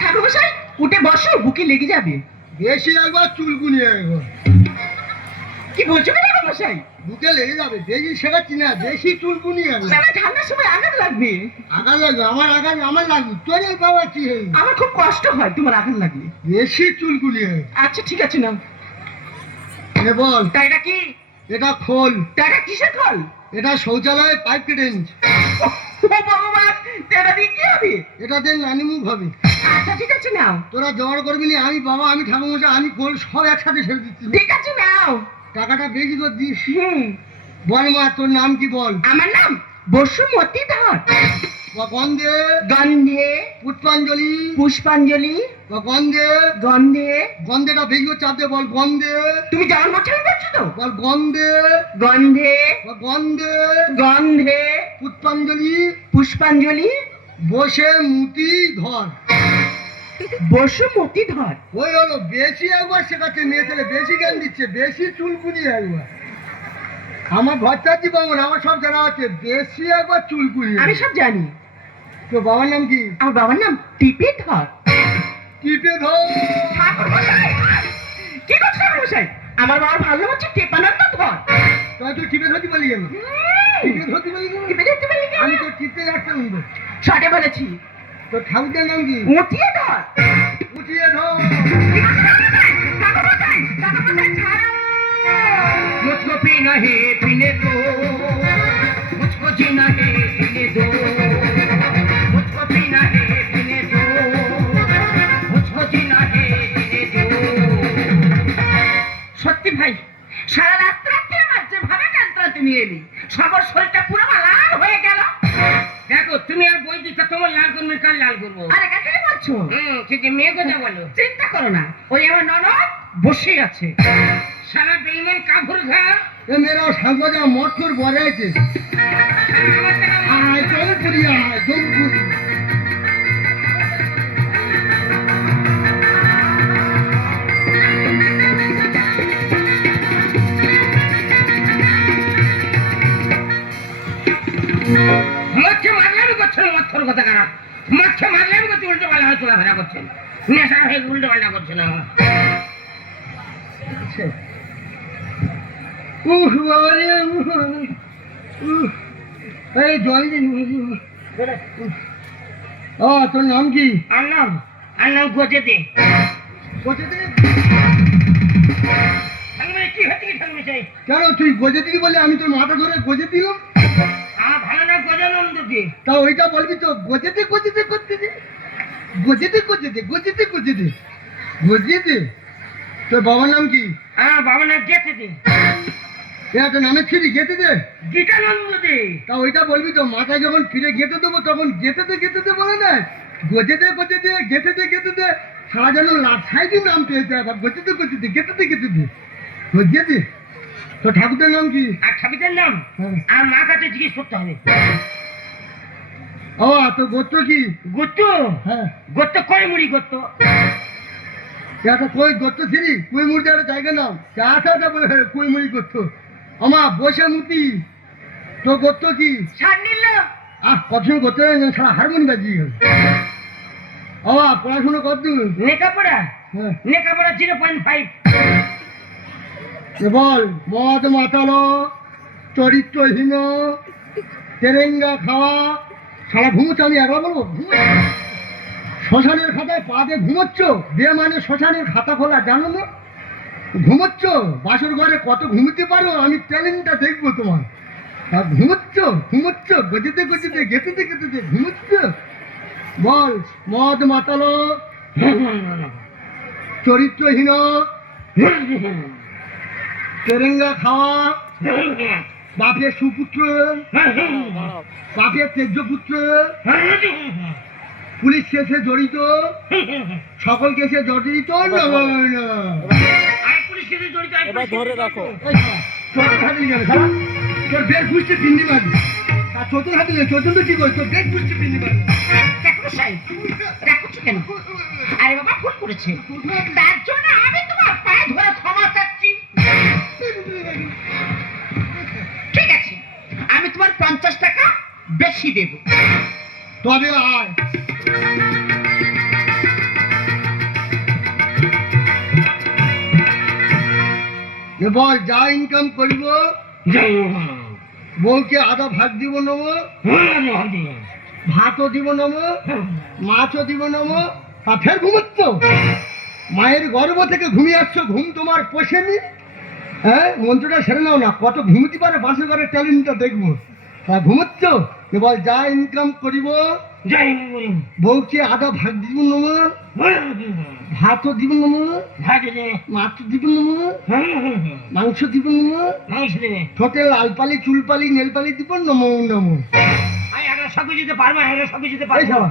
ঠাকুরমশাই উঠে বসো, বুকে লেগে যাবে। বেশি একবার চুলকুনি একবার। কি বলছো কি ঠাকুরমশাই? বুকে লেগে যাবে, বেশি শেখাচ্ছি না, বেশি চুলকুনি একবার। না, ঠান্ডার সময় আঘাত লাগবে। আঘাত লাগবে? আমার লাগবে তোর বাবা কি হয়েছে? আমার খুব কষ্ট হয় তোমার আঘাত লাগলে। বেশি চুলকুনি হবে। আচ্ছা ঠিক আছে না। বল। তা এটা কি? এটা খোল। তা এটা কিসের খোল? এটা শৌচালয়ে পাইপ কেটে এনেছি। ও ভগবান, এটা দিয়ে কি হবে? এটা দিয়ে নানিমুখ হবে। আচ্ছা ঠিক আছে নাও। তোরা জোগাড় করবি না, আমি বাবা, আমি ঠাকুরমশাই, আমি খোল সব একসাথে ছেড়ে দিচ্ছি। ঠিক আছে নাও। টাকাটা বেশি করে দিস। হুম। বল মা, তোর নাম কি বল? আমার নাম বসুমতী ধর। গন্ধে গন্ধে পুষ্পাঞ্জলি। পুষ্পাঞ্জলি গন্ধে গন্ধে। গন্ধেটা বেশি করে চাপ দে, বল গন্ধে। তুমি যেমন বলছো আমি বলছো তো। বল গন্ধে গন্ধে গন্ধে গন্ধে পুষ্পাঞ্জলি পুষ্পাঞ্জলি বসে মুতি ধর। বসুমতী ধর। ওই হলো, বেশি একবার শেখাচ্ছে মেয়ে ছেলে, বেশি জ্ঞান দিচ্ছে, বেশি চুলকুনি একবার। আমার ঘর চাচ্ছি বাবন, আমার সব জানা আছে, বেশি একবার চুলকুনি। আমি সব জানি। তো বাবার নাম কি? আমার বাবার নাম টিপে ধর। টিপে ধর। ঠাকুরমশাই, কি করছো ঠাকুরমশাই? আমার বাবার ভালো নাম হচ্ছে টেপানন্দ ধর। তুই টিপে ধরতে বলি কেন? টিপে ধরতে বলি কেন? টিপে ধরতে বললি কেন? আমি তো টিপতে যাচ্ছিলাম তো। শর্টে বলেছি। তো ঠাকুরটার নাম কি? উঠিয়ে ধর। উঠিয়ে ধর। ঠাকুরমশাই, ঠাকুরমশাই ছাড়ো। मुझको पीना है पीने दो, मुझको जीना है जीने दो, मुझको पीना है पीने दो, मुझको जीना है जीने दो। সত্যি ভাই, সারা রাত্রি আমার যেভাবে যন্ত্রণা তুমি এলি, সবার শরীরটা পুরো লাল হয়ে গেল। দেখো তুমি আর বই দিচ্ছ, তোমার লাল করবে, কাল লাল করবো। আরে কাকে বলছো? ঠিক মেয়ে কথা বলো। চিন্তা করো না, ওই আমার ননদ বসে আছে। সারা বেইমান কাপড় ঘা। এ মেয়েরা সাগজা মটকর বলে আছে। আয় জলপুরি, আয় জলপুরি। মাছে মারলাম করছেন, মচ্ছর কথা খারাপ। মাছে মারলাম করছে, উল্টো পাল্টা হয়ে চলাফেরা করছেন, নেশা হয়ে উল্টো পাল্টা করছেন আমার। উহ বাবা রে, এই জল দিন। ও তোর নাম কি? আর নাম গজে দে। গোজে দে। ঠাকুর কি হচ্ছে কি ঠাকুর চাই? কেন তুই গোজে দিদি বলে আমি তোর মাথা ধরে গোজে দিলাম? আমার ভালো না গজানন্দ দে। তা ওইটা বলবি তো, গোজে দে গোজে দে করতে দে, গোজে দে গোজে দে গোজে দে গোজে দে গোজে দে। তোর বাবার নাম কি? আমার বাবা না গেতে দে। তোর নামে ফিরে গেতে দে। গীতানন্দ দে। তা ওইটা বলবি তো, মাথায় যখন ফিরে গেতে দেবো তখন গেতে দে বলে না, গোজে দে গেতে দে। সারা যেন লাঠাইটি নাম পেয়েছে, আবার গোজে দে গেতে দে গোজে দে। তো ঠাকুরটার নাম কি? আর ঠাকুরের নাম আর মা কাছে জিজ্ঞেস করতে হবে। ও তোর গোত্র কি? গোত্র? হ্যাঁ, গোত্র কয় মুড়ি গোত্র। একটা কই গোত্র ছিলি, কুইমুড়ি একটা জায়গা নাও, চাটা কুইমুড়ি গোত্র। আমা বসে মুতি। তোর গোত্র কি? ছাড় নিল। কত গোত্র সারা হারমোনি বাজিয়ে গেল। ও পড়াশোনা কত? লেখাপড়া? হ্যাঁ। লেখাপড়া 0.5। বল, মদ মাতালো, চরিত্রহীন, তেরেঙ্গা খাওয়া, সারা ঘুমোচ্ছ। আমি একবার বলবো শ্মশানের খাতায় পা দিয়ে ঘুমোচ্ছ? বিয়ে মানে শ্মশানের খাতা খোলা, জানো না? ঘুমোচ্ছ বাসর ঘরে, কত ঘুমোতে পারো আমি ট্যালেন্টটা দেখবো তোমার। আর ঘুমোচ্ছ গজেতে গেতে ঘুমোচ্ছ। বল, মদ মাতালো, চরিত্রহীন, তেরেঙ্গা খাওয়া, বাপের সুপুত্র, বাপের তেজ্য পুত্র, পুলিশ কেসে জড়িত, সকল কেসে জড়িত। পুলিশ কেসে জড়িত। ধরে রাখো। তোর বেশ বুঝতে পিন্ডি মারবি, আর চতুর হাতে চতুর্থ কি করছে, তোর বেশ বুঝতে পিন্ডি মারবি। ঠাকুরমশাই, রাখছো কেন? আরে বাবা ভুল করেছে, তার জন্য আমি তোমার পায়ে ধরে ক্ষমা চাচ্ছি। ঠিক আছে, আমি তোমার 50 টাকা বেশি দেব। তবে আয়। এ বল, যা ইনকাম করিব বউকে আধা ভাগ দিব নব, ভাতও দিব নব, মাছও দিব নব, তা ফের ঘুমোচ্ছ? মায়ের গর্ভ থেকে ঘুমিয়ে আসছো, ঘুম তোমার পোষেনি? হ্যাঁ, মন্ত্রটা সেরে নাও না, কত ঘুমোতে পারে বাসে ঘরে ট্যালেন্টটা দেখবো। তা ঘুমোচ্ছ? এবার যা ইনকাম করিব বউকে আধা ভাগ দিব নব, ভাতও দিব নব, মাছ দিব নব, মাংস দিব নব, ঠোঁটে লাল পালি চুল পালি নেল পালি দিব নম নম। এই শালা,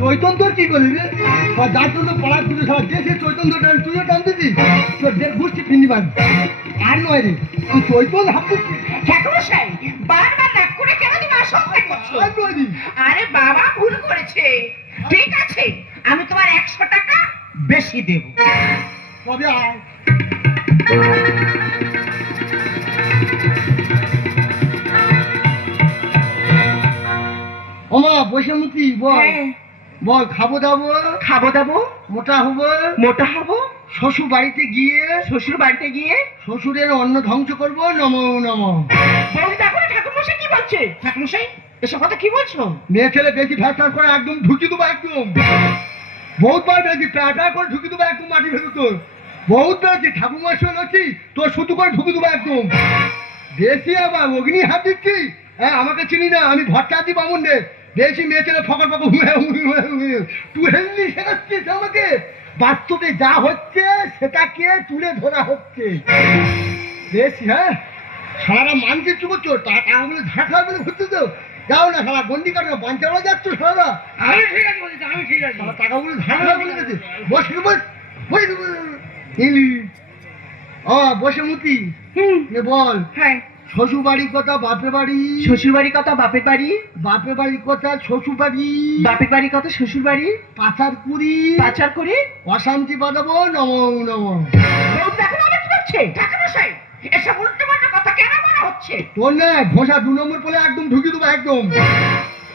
চৈতন তোর কি করবি রে? বা যার জন্য পড়ার তুলে শালা দেশে চৈতন তোর টান, তুইও টান দিবি, তোর দেড় গোষ্ঠী ফিন্দি বান। আর নয় রে, তুই চৈতন ভাবছিস? ঠাকুরমশাই, বারবার নাক করে কেন তুমি অসম্মান করছো? আর নয় রে। আরে বাবা ভুল করেছে। ঠিক আছে, আমি তোমার 100 টাকা বেশি দেব। তবে আয়। ওমা বসে মুতি বল, বল খাবো দাবো, খাবো দাবো, মোটা হবো, মোটা হবো, শ্বশুর বাড়িতে গিয়ে শ্বশুর বাড়িতে গিয়ে শ্বশুরের অন্ন ধ্বংস করবো নম নম। বৌদি দেখো না ঠাকুরমশাই কি বলছে। ঠাকুরমশাই, এসব কথা কি বলছো? মেয়ে ছেলে বেশি ফ্যাক্টর করে একদম ঢুকি দেবো, একদম বহুতবার বেশি প্যাটা করে ঢুকি দেবো একদম মাটি ভেতর তোর। বহুত বেশি ঠাকুমার সঙ্গে আছি তোর শুধু করে ঢুকি দেবো একদম বেশি। আবার অগ্নি হাত দিচ্ছি, হ্যাঁ আমাকে চিনি না, আমি ভট্টাচি বামুন রে। বেশি মেয়ে ছেলে ফকর ফকর তুই হেললি শেখাচ্ছিস আমাকে। বাস্তবে যা হচ্ছে সেটাকে তুলে ধরা হচ্ছে বেশি। হ্যাঁ, সারা মানকে চুপ করছো, টাকা বলে ঝাঁকা বলে ঘুরতে তো যাও না, সারা গন্ডি কাটো বাঞ্চারা যাচ্ছ সারা। আমি ঠিক আছে বলছি, আমি ঠিক আছে। সারা টাকা বলে ঝাঁকা বলে গেছে। বসে বস বসে ইলি বসে মুতি বল। হ্যাঁ, শ্বশুর বাড়ির কথা বাপের বাড়ি, শ্বশুর বাড়ির কথা বাপের বাড়ি, বাপের বাড়ির কথা শ্বশুর বাড়ি, বাপের বাড়ির কথা শ্বশুর বাড়ি, পাচার কুড়ি পাচার করে অশান্তি বাঁধাবো নম নম। বৌদি দেখো না কি করছে। ঠাকুরমশাই, এসব উল্টো পাল্টা কথা কেন বলা হচ্ছে? তোর না ঘোষা 2 নম্বর বলে একদম ঢুকি দেবো একদম।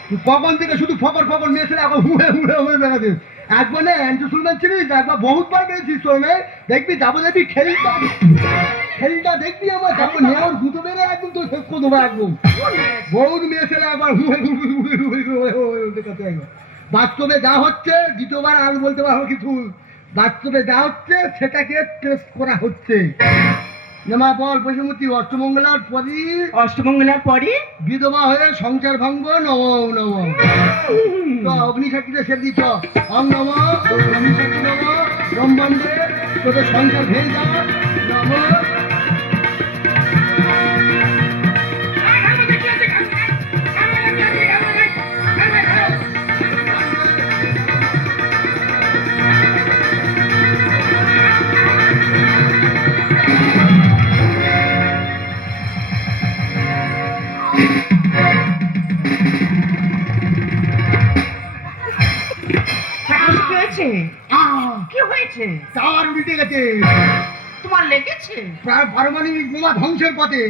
তুই কখন থেকে শুধু ফকর ফকর মেয়েছিল, এখন হুড়ে হুড়ে হুড়ে বেড়াতে। একবার না অ্যান্টি সুলমান চিনিস, একবার বহুতবার পেয়েছিস তোর মেয়ে, দেখবি যাবো দেখবি খেলটা খেলটা দেখবি আমার যাবো নেওয়ার গুঁতো বেড়ে একদম তোর শেষ করে দেবো একদম। বহুত মেয়ে ছেলে একবার হুড়ে হুড়ে হুড়ে হুড়ে হুড়ে হুড়ে দেখাতে একবার। বাস্তবে যা হচ্ছে, দ্বিতীয়বার আর বলতে পারবো কিছু, বাস্তবে যা হচ্ছে সেটাকে টেস্ট করা হচ্ছে। নেমা বল বসুমতি, অষ্টমঙ্গলার পরই অষ্টমঙ্গলার পরে বিধবা হয়ে সংসার ভাঙবো নম নম। তো অগ্নিশাকিতে সে দিত অং নম, অগ্নিশাকি নম, ব্রহ্মাণ্ডে তোদের সংসার ভেঙে যা নম। ঠাকুর কি হয়েছে? আহ, কি হয়েছে? টাওয়ার উল্টে গেছে, তোমার লেগেছে? প্রায় পারমাণবিক বোমা ধ্বংসের পথে।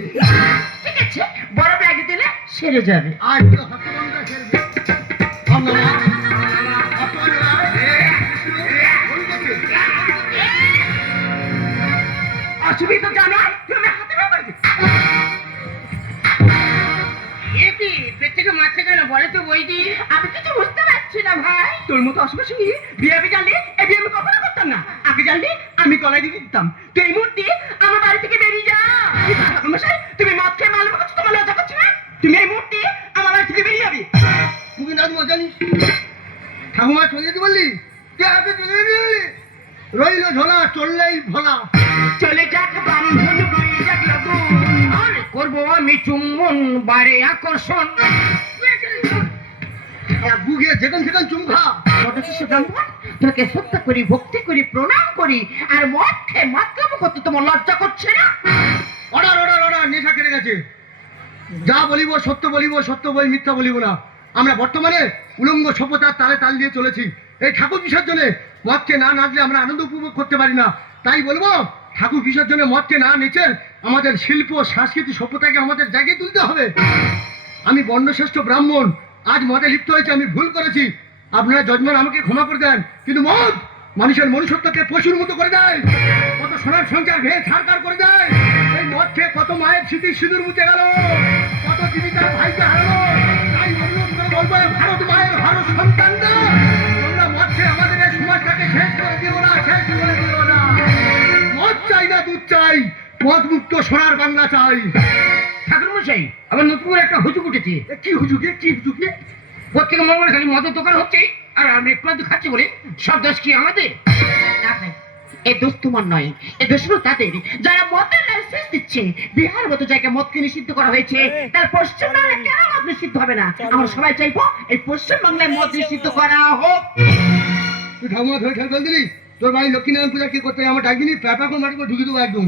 ঠিক আছে, বড় ব্যাগে দিলে সেরে যাবে। আজ তো হস্তবন্ধা খেলবে। অং নম, অসুবিধা জানো, তুমি হাতে ব্যবহার এটি পেটে মারছে কেন বলে তো বইদি? আমি কিছু বুঝতে পারছি না ভাই। তোর মতো অসুবিধা শুনি বিয়ে আমি জানলে এই বিয়ে আমি কখনো করতাম না। আগে জানলে আমি কলাই দিয়ে দিতাম। তুই এই মুহূর্তে আমার বাড়ি থেকে বেরিয়ে যা। ঠাকুরমশাই, তুমি মদ খেয়ে মালুম করছো, তোমার লজ্জা করছে না? তুমি এই মুহূর্তে আমার বাড়ি থেকে বেরিয়ে যাবে। তুমি না জানিস ঠাকুমা চলে যেতে বললি, তুই আগে চলে যেতে বললি, রইল ঝোলা চললেই ভোলা। চলে যাক ব্রাহ্মণ বই যাক লগুন, আরে করবো আমি চুম্বন বারে আকর্ষণ। বুকে যেখান সেখান চুমখা। অথচ ব্রাহ্মণ তোমাকে শ্রদ্ধা করি, ভক্তি করি, প্রণাম করি, আর মদ খেয়ে মাতলামো করতে তোমার লজ্জা করছে না? অর্ডার অর্ডার অর্ডার, নেশা কেটে গেছে। যা বলিব সত্য বলিব, সত্য বই মিথ্যা বলিব না। আমরা বর্তমানে উলঙ্গ সভ্যতার তালে তাল দিয়ে চলেছি। এই ঠাকুর বিসর্জনে মদকে না নাচলে আমরা আনন্দ উপভোগ করতে পারি না। তাই বলবো, ঠাকুর বিসর্জনে মদকে না নেচে আমাদের শিল্প সংস্কৃতি সভ্যতাকে আমাদের জায়গায় তুলতে হবে। আমি বর্ণশ্রেষ্ঠ ব্রাহ্মণ, আজ মদে লিপ্ত হয়েছে, আমি ভুল করেছি, আপনারা যজমান আমাকে ক্ষমা করে দেন। কিন্তু মদ মানুষের মনুষ্যত্বকে পশুর মতো করে দেয়, কত সোনার সংসার ভেঙে ছাড়কার করে দেয়। এই মদ খেয়ে কত মায়ের স্মৃতি সিঁদুর মুছে গেল, কত জীবিকার ভাইকে হারালো। তাই অনুরোধ করে বলবো, ভারত মায়ের ভারত সন্তানরা, তোমরা মদ খেয়ে আমাদের এই সমাজটাকে শেষ করে দিও না, শেষ করে দিও না। মদ চাই না দুধ চাই, মদ মুক্ত সোনার বাংলা চাই। ঠাকুর মশাই, আবার নতুন করে একটা হুজুক উঠেছে। এ কি হুজুকে, কি হুজুকে? প্রত্যেক মঙ্গল খালি মদের দোকান হচ্ছে, আর আমি একটু আধটু খাচ্ছি বলে সব দোষ কি আমাদের? না ভাই, এ দোষ তোমার নয়, এ দোষ হলো তাদের যারা মদের লাইসেন্স দিচ্ছে। বিহার মতো জায়গায় মদকে নিষিদ্ধ করা হয়েছে, তার পশ্চিমবাংলায় কেন মদ নিষিদ্ধ হবে না? আমরা সবাই চাইবো এই পশ্চিমবাংলায় মদ নিষিদ্ধ করা হোক। তুই ঠাকুমা ধরে ঠেল দিলি, তোর বাড়ি লক্ষ্মীনারায়ণ পূজা কি করতে আমার ডাকবি নি? প্যাপা করে মাটি করে ঢুকে দেবো একদম।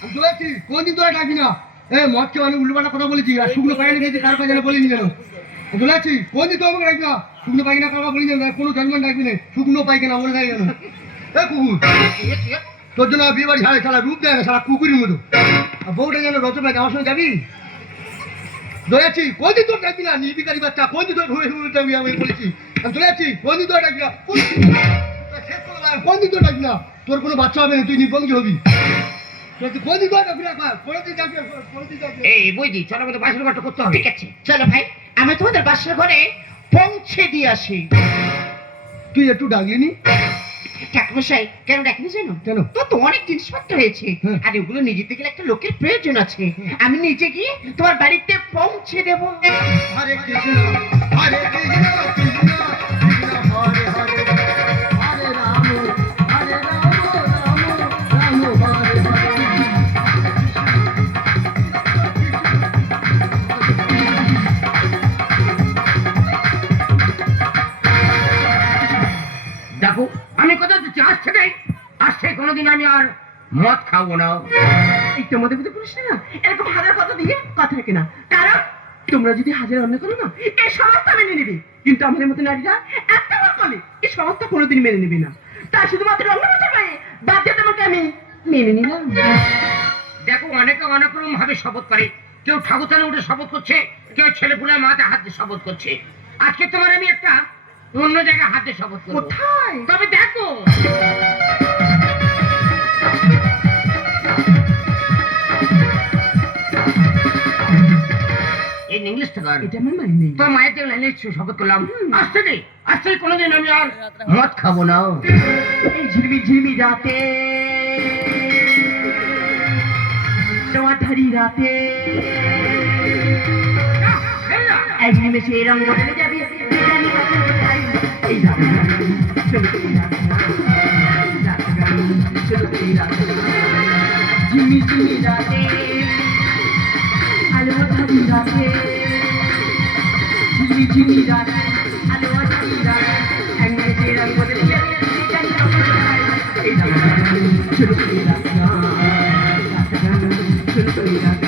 আমি চলে যাচ্ছি, কোনদিন তোরা ডাকবি না। এ মদ খেয়ে অনেক উল্টোপাল্টা কথা বলেছি, আর শুকনো পায়খানা খেয়েছি, কার পায়খানা বলিনি যেন। আমি চলে যাচ্ছি, কোনদিন তো আমাকে ডাকবি না। শুকনো পায়খানা কারবা বলি না, কোনো জন্মান ডাকবি না, শুকনো পায়খানা মনে থাকে যেন। এ কুকুর, তোর জন্য বিয়ে বাড়ি ছাড়ে, সারা রূপ দেয় না, সারা কুকুরের মতো। আর বউটা যেন রচনা পায়, আমার সঙ্গে যাবি? চলে যাচ্ছি, কোনদিন তোর ডাকবি না, নির্বিকারী বাচ্চা, কোনদিন তোর ঘুরে ঘুরে ডাকবি, আমি বলেছি। আমি চলে যাচ্ছি, কোনদিন তোর ডাকবি না, কোনদিন তোর ডাকবি না। তোর কোনো বাচ্চা হবে না, তুই নির্বংশ হবি। কোনদিন তোর ডাকবি না, কোনদিন ডাকবি না, কোনদিন ডাকবি না। এই বইদি, চলো আমাদের বাসের ঘরটা করতে হবে। ঠিক আছে, চলো ভাই, আমি তোমাদের বাসার ঘরে পৌঁছে দিয়ে আসি। তুই একটু ডাকলি নি? ঠাকুরমশাই, কেন ডাকিনি জানো? কেন? তো তো অনেক জিনিসপত্র হয়েছে, হ্যাঁ। আর এগুলো নিয়ে যেতে গেলে একটা লোকের প্রয়োজন আছে। আমি নিজে গিয়ে তোমার বাড়িতে পৌঁছে দেবো। হরে কৃষ্ণ, হরে কৃষ্ণ, কৃষ্ণ কৃষ্ণ হরে হরে, হরে রাম, হরে রাম, রাম রাম হরে হরে। দেখো, আমি কথা দিচ্ছি, আসছে কোনোদিন আমি আর মদ খাবো না। এই তোমাদের মধ্যে পুলিশ না এরকম হাজার কথা দিয়ে কথা থাকে না, কারণ তোমরা যদি হাজার অন্য করো না, এই সমস্ত মেনে নেবে, কিন্তু আমাদের মতো নারীরা একটাবার করলে এই সমস্ত কোনোদিন মেনে নেবে না। তাই শুধুমাত্র অন্য বছর পায়ে বাদ দিয়ে তোমাকে আমি মেনে নিলাম। দেখো, অনেকে অনেক রকম ভাবে শপথ করে, কেউ ঠাকুরতানে উঠে শপথ করছে, কেউ ছেলেপুলের মাথা হাত দিয়ে শপথ করছে। আজকে তোমার আমি একটা অন্য জায়গায় হাত দিয়ে শপথ করবো। কোথায়? তবে দেখো, এই ইংলিশটা কর। এটা আমার মাইন্ড নেই। তোর মায়ের থেকে লাইনে শপথ করলাম, আজ থেকে কোনোদিন আমি আর মদ খাবো না। এই ঝিলমি ঝিলমি রাতে, জোয়াধারি রাতে, এক নিমেষে রঙ বদলে যাবে, জানি না কোথায়। এই রাত চলো এই রাত, চলো এই রাত, ঝিলমি ঝিলমি রাতে, আলো ধারি রাতে, ঝিলমি ঝিলমি রাতে, আলো ধারি রাতে, এক নিমেষে রঙ বদলে যাবে, জানি না কোথায়। এই রাত চলো এই রাত, চলো এই রাত।